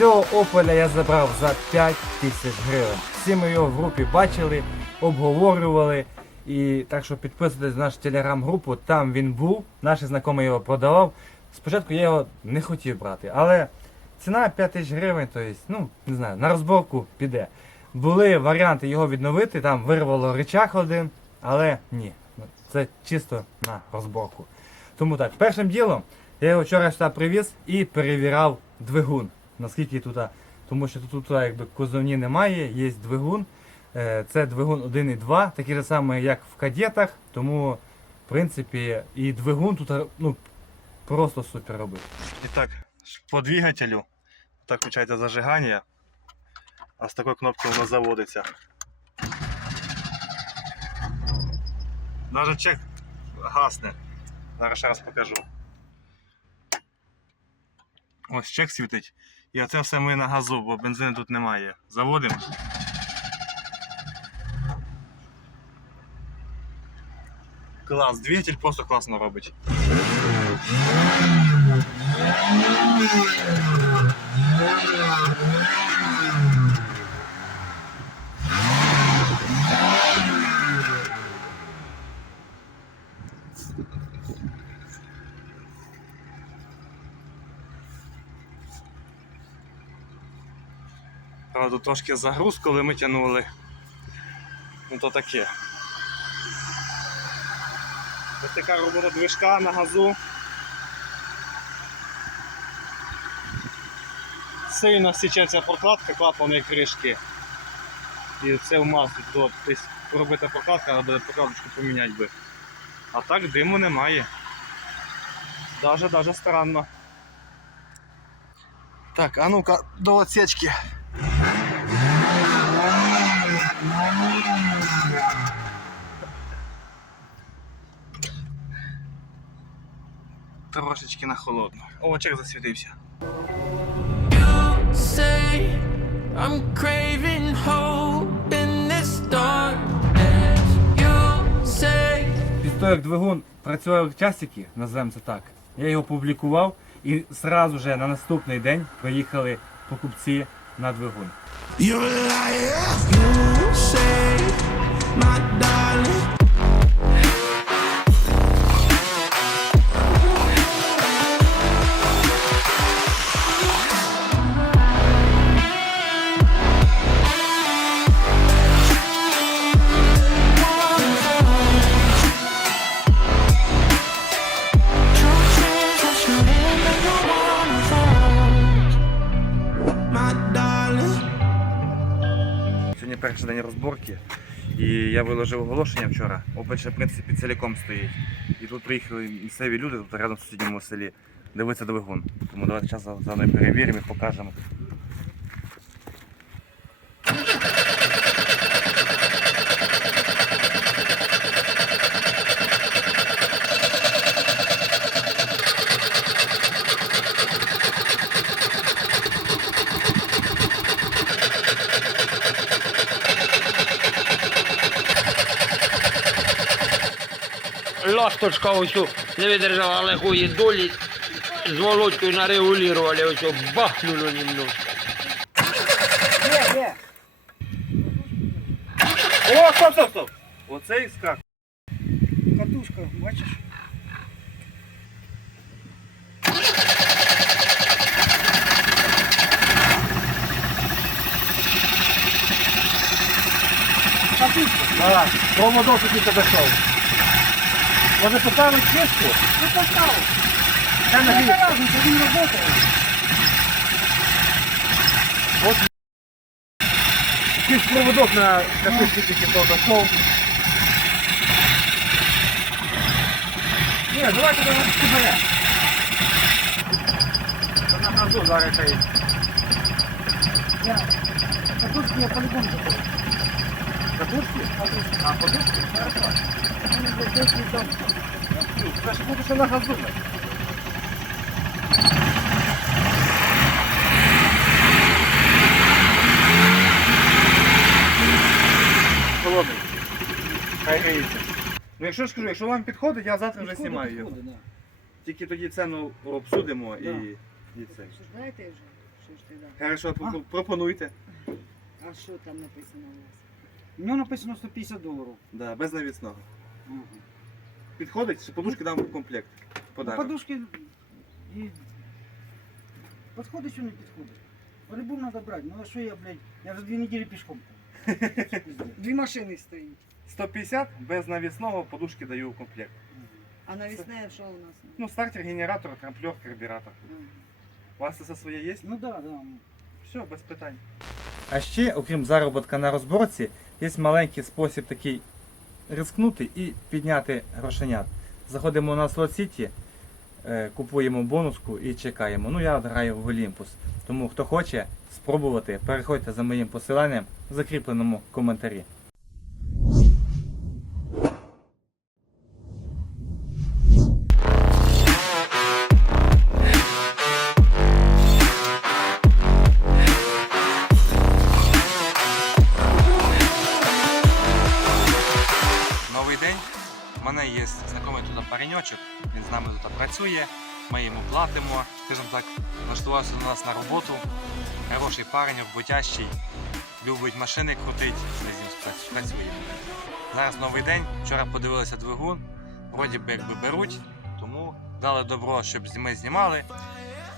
Цього Ополя я забрав за 5 тисяч гривень. Всі ми його в групі бачили, обговорювали. І так що підписуйтесь на нашу телеграм-групу, там він був, наш знайомий його продавав. Спочатку я його не хотів брати, але ціна 5 тисяч гривень, то есть, ну, не знаю, на розборку піде. Були варіанти його відновити, там вирвало речах один, але ні, це чисто на розборку. Тому так, першим ділом я його вчора сюди привіз і перевіряв двигун. Наскільки тут, тому що тут, якби кузовні немає, є двигун. Е, Це двигун 1.2, такий же самий, як в кадетах, тому, в принципі, і двигун тут ну, просто супер робить. І так, по двигателю, так включається зажигання, а з такою кнопкою воно заводиться. Навіть чек гасне. Зараз ще раз покажу. Ось чек світить. І оце все ми на газу, бо бензину тут немає. Заводимо. Клас, двигатель просто класно робить. Правда, трошки загруз, коли ми тягнули. Ну то таке. Ось така робота движка на газу. Сильно січеться прокладка клапаної кришки. І це в маслі. То, тобто робити прокладка, треба буде прокладочку поміняти би. А так диму немає. Даже, даже странно. Так, а ну-ка до отсечки. Трошечки на холодну. О, чек засвітився. You say I'm craving hope in this darkness. You say Після того, як двигун працює в часики, називаємо це так, я його публікував і сразу же на наступний день приїхали покупці на двигун. you're a liar. You say my darling. My darling. Сьогодні перший день розборки. Я виложив оголошення вчора. Опече, в принципі, ціліком стоїть. І тут приїхали місцеві люди, тут рядом в сусідньому селі, дивиться двигун. Тому давайте зараз за нею перевіримо і покажемо. Ласточка ось не видержала легкої долі, з володькою нарегулювали, ось бахнуло немножко. О, стоп, стоп, стоп! Оце і скак. подушка, бачиш? А, проводок тільки дійшов. Може поставити чистку? Ну поставив. Це на Яка грі. разниця, він працює. Якийсь проводок на капусті тільки то дійшов. Ні, давайте до нас бере. На газу зараз хай. Я. Подушки я по-любому такой. Катушки? А, подушки? Вони Блядь, десь там. Це ж буде ще на. Холодний. Хай гріється. Ну якщо ж кажу, якщо вам підходить, я завтра вже знімаю його. да. Тільки тоді ціну обсудимо Да. і, і це. Знаєте вже? Що ж ти дав? Хорошо, пропо- пропонуйте. А що там написано у вас? У нього написано 150 доларів. Да, без навісного. Підходить, подушки дам в комплект. Ну, Подарок. подушки і... Підходить чи не підходить? По-любому треба брати. Ну а що я, блядь, я вже дві неділі пішком. Дві машини стоїть. 150 без навісного подушки даю в комплект. А навісне що у нас? Ну, стартер, генератор, трамплер, карбюратор. У вас це своє є? Ну да, да. Все, без питань. А ще, окрім заробітка на розборці, є маленький спосіб такий рискнути і підняти грошенят. Заходимо на Slot е, купуємо бонуску і чекаємо. Ну я граю в Олімпус. Тому хто хоче спробувати, переходьте за моїм посиланням в закріпленому коментарі. Пареньочок, він з нами тут працює, ми йому платимо, скажімо так, влаштувався до нас на роботу. Хороший парень, роботящий, любить машини крутить, ми з ним працюємо. Зараз новий день, вчора подивилися двигун, вроді би якби беруть, тому дали добро, щоб ми знімали.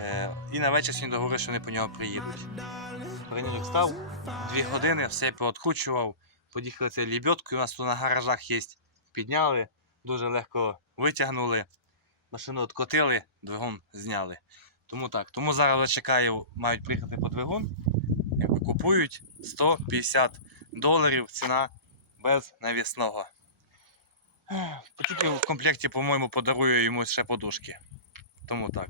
Е, і на вечір сьогодні договорили, що вони по нього приїдуть. Пареньок став, дві години, все пооткручував. Поїхали цією лебедкою, у нас тут на гаражах є. Підняли, дуже легко витягнули, машину откотили, двигун зняли. Тому так. Тому зараз чекаю, мають приїхати по двигун. Якби купують 150 доларів ціна без навісного. Тільки в комплекті, по-моєму, подарую йому ще подушки. Тому так.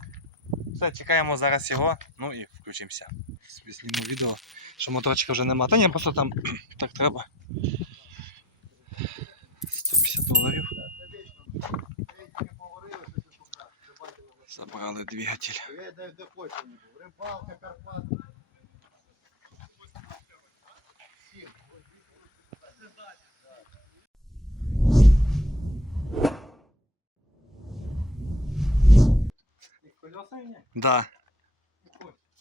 Все, чекаємо зараз його, ну і включимося. Зніму відео, що моторчика вже нема. Та ні, просто там так треба. 150 доларів. Забрали двигатель. Да.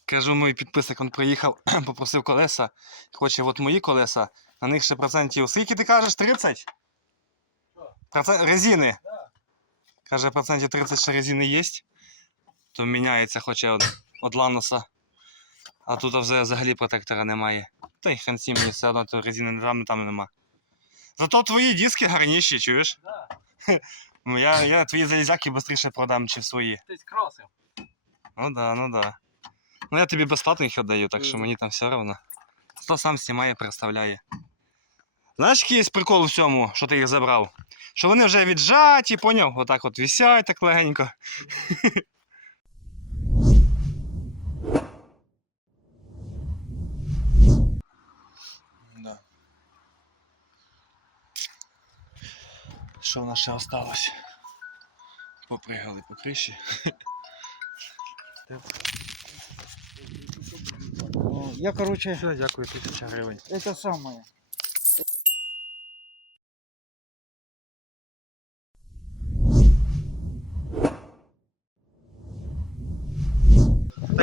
Кажу, мій підписник він приїхав, попросив колеса. Хоче от мої колеса, на них ще процентів. Скільки ти кажеш? 30? Процент... Резини. Каже, процентів 30 ще резини є. То міняється, від, від Ланоса. А тут взагалі протектора немає. Та й хрен сім, мені все одно то резини не там, не там нема. Зато твої диски гарніші, чуєш? Ну, я, я твої залізяки швидше продам, чи свої. Ти красив. Ну да, ну да. Ну я тобі безплатно їх віддаю, так що мені там все одно. Хто сам знімає, переставляє. Знаєш, який є прикол у всьому, що ти їх забрав? Що вони вже віджаті, поняв? Отак от висять так легенько. Да. Що в нас ще осталось? Попригали по криші. Я, короче, Все, дякую, тисяча гривень. это самое.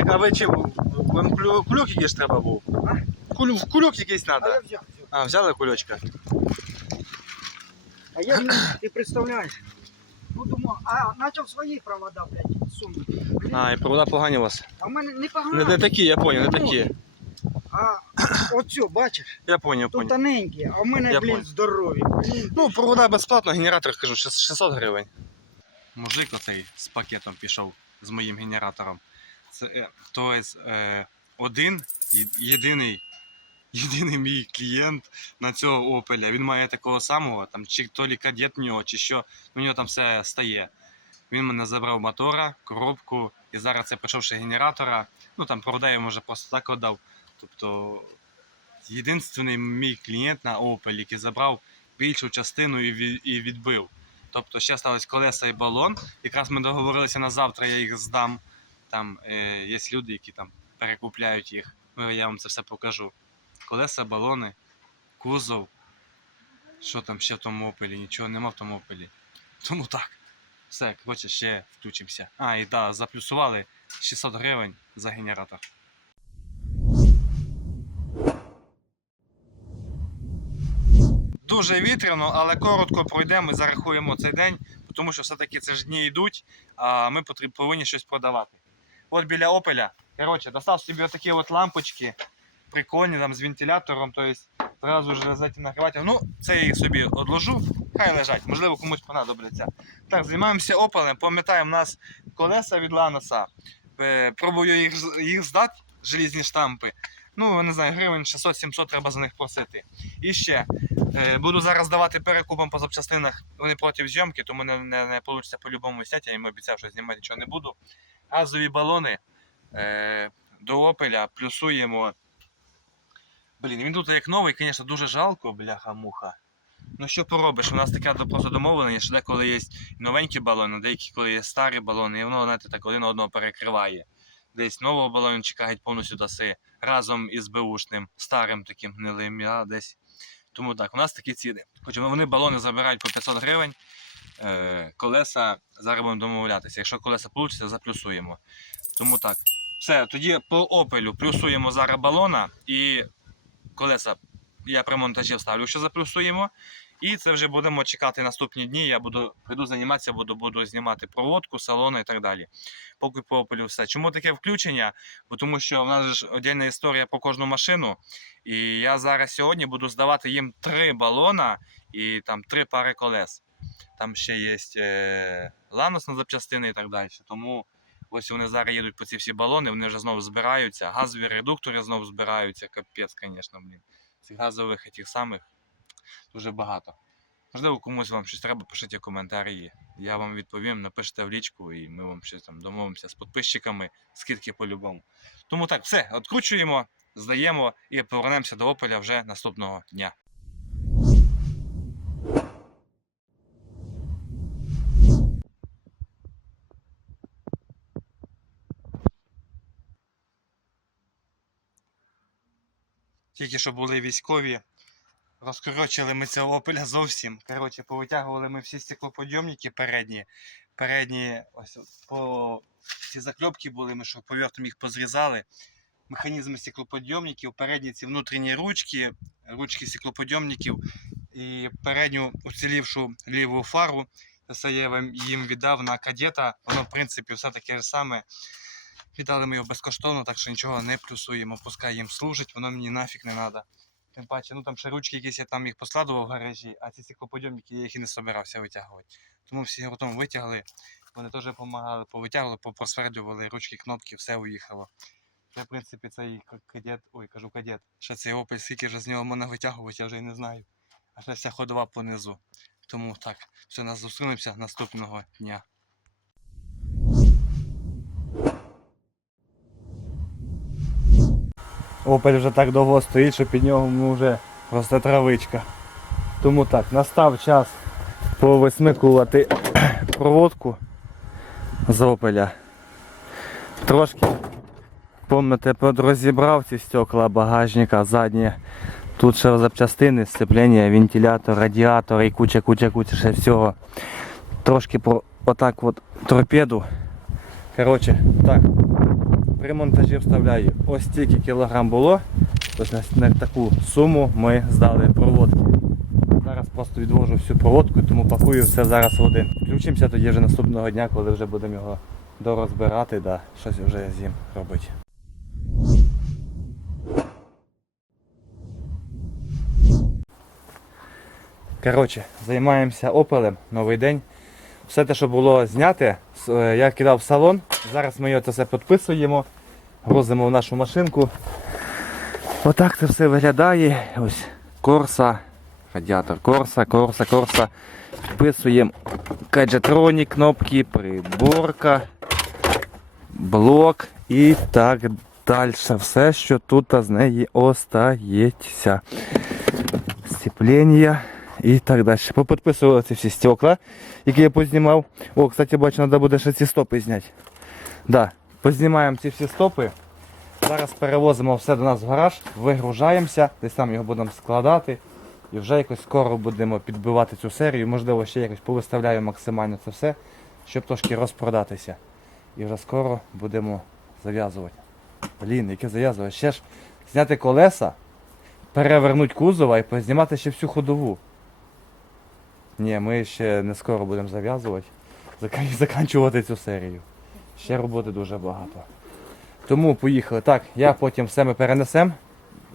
Так, а ви чи вам кульок якийсь треба був? Кулю, кульок якийсь А я треба. взял, взял. А, взяли кульочка? А я, ну, ти представляєш? Ну думаю, а почав свої провода, блядь, сунути. А, і провода погані у вас. а в мене не погано. Не, не такі, я поняв, не такі. А оцю, бачиш, Я поняв, тут поняв. тоненькі, а в мене, Я блін, понял. здорові. Ну, провода безплатно, генератор, кажу, 600 гривень. Мужик оцей з пакетом пішов з моїм генератором. Це, е, один, єдиний, єдиний мій клієнт на цього Опеля. Він має такого самого, там, чи то лі кадет в нього, чи що, у нього там все стає. Він мене забрав мотора, коробку, і зараз це прийшов генератора. Ну там провода я йому вже просто так віддав. Тобто, єдиний мій клієнт на Opel, який забрав більшу частину і відбив. Тобто ще сталося колеса і балон. Якраз ми договорилися на завтра, я їх здам. Там е, є люди, які там перекупляють їх. Ну, я вам це все покажу. Колеса, балони, кузов. Що там ще в тому опелі? Нічого нема в тому опелі. Тому так. Все, коротше, ще включимося. А, і да, заплюсували 600 гривень за генератор. Дуже вітряно, але коротко пройдемо і зарахуємо цей день, тому що все-таки це ж дні йдуть, а ми повинні щось продавати. От біля Опеля, коротше, достав собі отакі от лампочки, прикольні там з вентилятором, тобто зразу ж розеті нагрівати. Ну, це я їх собі одложу, хай лежать, можливо, комусь понадобляться. Так, займаємося Опелем, пам'ятаємо, у нас колеса від Ланоса. Е, Пробую їх, їх здати, желізні штампи. Ну, не знаю, гривень 600-700 треба за них просити. І ще е, буду зараз давати перекупом по запчастинах. Вони проти зйомки, тому не, не, не вийде по-любому зняти. Я їм обіцяв, що знімати нічого не буду. Газові балони е, до опеля плюсуємо. Блін, він тут як новий, звісно, дуже жалко, бляха-муха. Ну що поробиш? У нас таке просто домовлення, що деколи є новенькі балони, деякі коли є старі балони, і воно, знаєте, так один одного перекриває. Десь нового балончика геть повністю даси разом із беушним, старим таким гнилим, а десь. Тому так, у нас такі ціни. Хоча вони балони забирають по 500 гривень, колеса зараз будемо домовлятися. Якщо колеса вийде, заплюсуємо. Тому так. Все, тоді по опелю плюсуємо зараз балона і колеса я при монтажі вставлю, що заплюсуємо. І це вже будемо чекати наступні дні. Я буду прийду займатися, буду, буду знімати проводку, салони і так далі. Поки по опелю все. Чому таке включення? Бо тому що в нас ж отдільна історія про кожну машину. І я зараз сьогодні буду здавати їм три балона і там три пари колес. Там ще є е, ланос на запчастини і так далі. Тому ось вони зараз їдуть по ці всі балони, вони вже знову збираються. Газові редуктори знову збираються. Капець, звісно, блін. Цих газових тих самих дуже багато. Можливо, комусь вам щось треба, пишіть коментарі. Я вам відповім, напишіть в лічку і ми вам щось там домовимося з підписчиками, скидки по-любому. Тому так, все, відкручуємо, здаємо і повернемося до Опеля вже наступного дня. Тільки що були військові, розкорочили ми цього опеля зовсім. Коротше, повитягували ми всі стеклоподйомники передні. Передні, ось по ці закльопки були, ми що повертом їх позрізали. Механізми стеклоподйомників, передні ці внутрішні ручки, ручки стеклоподйомників і передню уцілівшу ліву фару. Це я їм віддав на кадета. Воно, в принципі, все таке ж саме. Віддали ми його безкоштовно, так що нічого не плюсуємо. Пускай їм служить, воно мені нафіг не треба. Тим паче, ну там ще ручки якісь я там їх поскладував в гаражі, а ці стеклоподйомники я їх і не збирався витягувати. Тому всі гуртом витягли, вони теж допомагали, повитягли, попросвердювали, ручки, кнопки, все уїхало. Це, в принципі, цей кадет, ой, кажу кадет. Ще цей опель, скільки вже з нього можна витягувати, я вже й не знаю. А ще вся ходова понизу. Тому так, все, нас зустрінемося наступного дня. Опель вже так довго стоїть, що під нього ну, вже росте травичка. Тому так, настав час повисмикувати проводку з опеля. Трошки, помните, розібрав ці стекла багажника задні. Тут ще запчастини, сцеплення, вентилятор, радіатор і куча, куча, куча ще всього. Трошки про отак от торпеду. Коротше, так. При монтажі вставляю ось стільки кілограм було. На, на таку суму ми здали проводки. Зараз просто відвожу всю проводку, тому пакую все зараз в один. Включимося тоді вже наступного дня, коли вже будемо його дорозбирати, да, щось вже з ним робити. Коротше, займаємося опелем, новий день. Все те, що було зняте, е, я кидав в салон. Зараз ми його це все підписуємо, грузимо в нашу машинку. Отак це все виглядає. Ось корса, радіатор корса, корса, корса. Вписуємо каджетроні кнопки, приборка, блок і так далі. Все, що тут з неї остається. Сцеплення і так далі. Попідписували ці всі стекла, які я познімав. О, кстати, бачу, треба буде ще ці стопи зняти. Да, познімаємо ці всі стопи. Зараз перевозимо все до нас в гараж, вигружаємося, десь там його будемо складати. І вже якось скоро будемо підбивати цю серію. Можливо, ще якось повиставляю максимально це все, щоб трошки розпродатися. І вже скоро будемо зав'язувати. Блін, яке зав'язувати? Ще ж зняти колеса, перевернути кузова і познімати ще всю ходову. Ні, ми ще не скоро будемо зав'язувати, заканчувати цю серію. Ще роботи дуже багато. Тому поїхали. Так, я потім все ми перенесемо.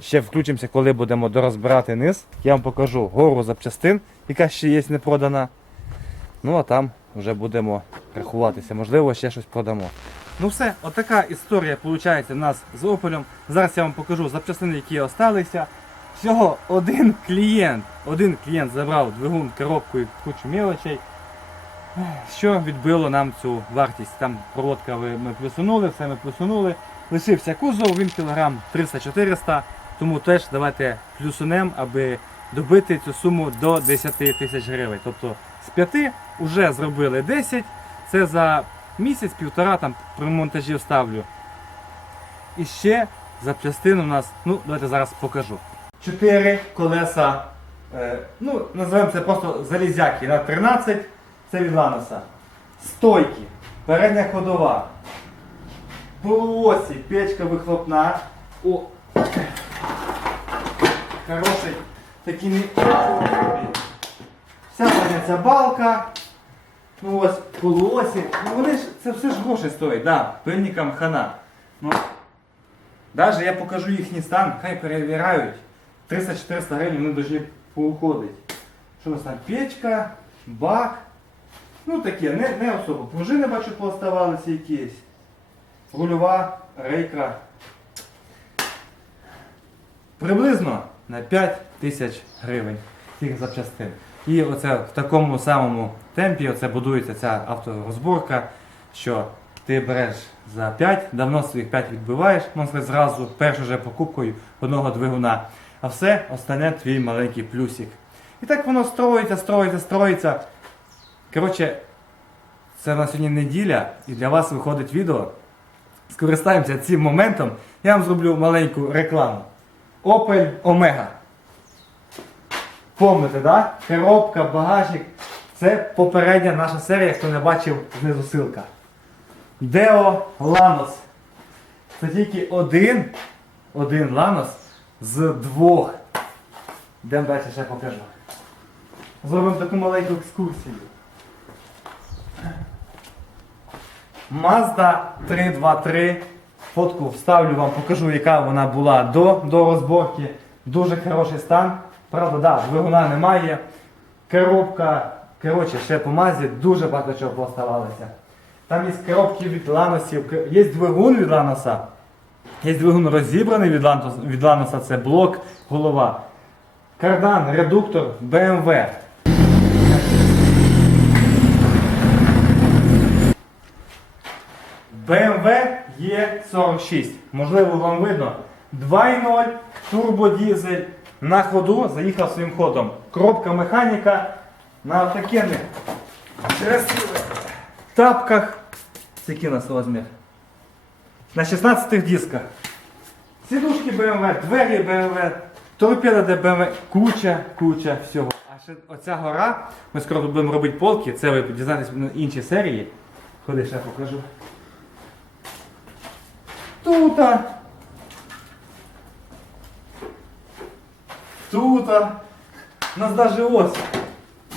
Ще включимося, коли будемо дорозбирати низ. Я вам покажу гору запчастин, яка ще є не продана. Ну а там вже будемо рахуватися. Можливо, ще щось продамо. Ну все, отака історія виходить у нас з Опелем. Зараз я вам покажу запчастини, які залишилися. Всього один клієнт. Один клієнт забрав двигун, коробку і кучу мелочей. Що відбило нам цю вартість? Там проводка ми плюсунули, все ми плюсунули. Лишився кузов, він кілограм 300-400, тому теж давайте плюсунем, аби добити цю суму до 10 тисяч гривень. Тобто з 5 вже зробили 10, це за місяць-півтора там при монтажі вставлю. І ще запчастин у нас, ну давайте зараз покажу. Чотири колеса, е, ну називаємо це просто залізяки на 13, це від Ланоса. Стойки, передня ходова, полуосі, печка вихлопна. О, хороший такий не Вся ця балка. Ну ось полуосі. Ну вони ж це все ж гроші стоїть, да, пильникам хана. Ну, Навіть я покажу їхній стан, хай перевіряють. 300-400 гривень вони повинні поуходити. Що у нас там? Печка, бак. Ну таке, не, не особо. Пружини бачу пооставалися якісь. Рульова, рейка. Приблизно на 5 тисяч гривень цих запчастин. І оце в такому самому темпі оце будується ця авторозборка, що ти береш за 5, давно своїх 5 відбиваєш, можна зразу першою же покупкою одного двигуна. А все остане твій маленький плюсик. І так воно строїться, строїться, строїться. Коротше, це на сьогодні неділя, і для вас виходить відео. Скористаємося цим моментом. Я вам зроблю маленьку рекламу. Opel Omega. Помните, да? Коробка, багажник. Це попередня наша серія, хто не бачив знизу ссылка. Deo Lanos. Це тільки один, один Lanos з двох. Йдемо далі ще покажу. Зробимо таку маленьку екскурсію. Mazda 323. Фотку вставлю вам, покажу, яка вона була до, до розборки. Дуже хороший стан. Правда, да, двигуна немає. Коробка, коротше, ще по мазі дуже багато чого поставалося. Там є коробки від ланосів, є двигун від ланоса. Є двигун розібраний від ланоса, від ланоса це блок, голова. Кардан, редуктор, BMW. BMW E46. Можливо, вам видно. 2.0 турбодізель на ходу заїхав своїм ходом. Коробка механіка на таких красивих тапках. Який у нас розмір? На 16 дисках. Сідушки BMW, двері BMW, торпеда де BMW, куча, куча всього. А ще оця гора, ми скоро будемо робити полки, це ви дізнаєтесь на іншій серії. Ходи, ще покажу. Тута. Тута. У нас даже ось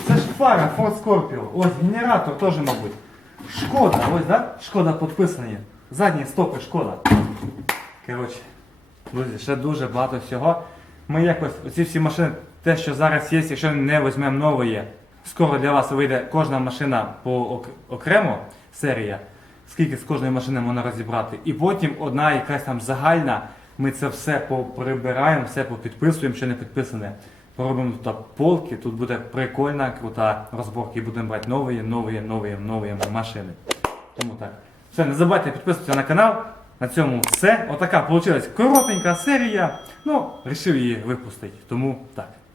Subaru, Ford Scorpio. Ось генератор теж, мабуть. Шкода, ось, да? Шкода підписані. Задні стопи Шкода. Коротше, друзі, ще дуже багато всього. Ми якось оці всі машини, те, що зараз є, якщо не візьмемо нової, скоро для вас вийде кожна машина по ок- окремо серія, скільки з кожної машини можна розібрати. І потім одна якась там загальна, ми це все поприбираємо, все попідписуємо, що не підписане. Поробимо тут полки, тут буде прикольна, крута розборка і будемо брати нові, нові, нові, нові машини. Тому так. Все, не забувайте підписуватися на канал. На цьому все. Отака вийшла коротенька серія. Ну, вирішив її випустити. Тому так.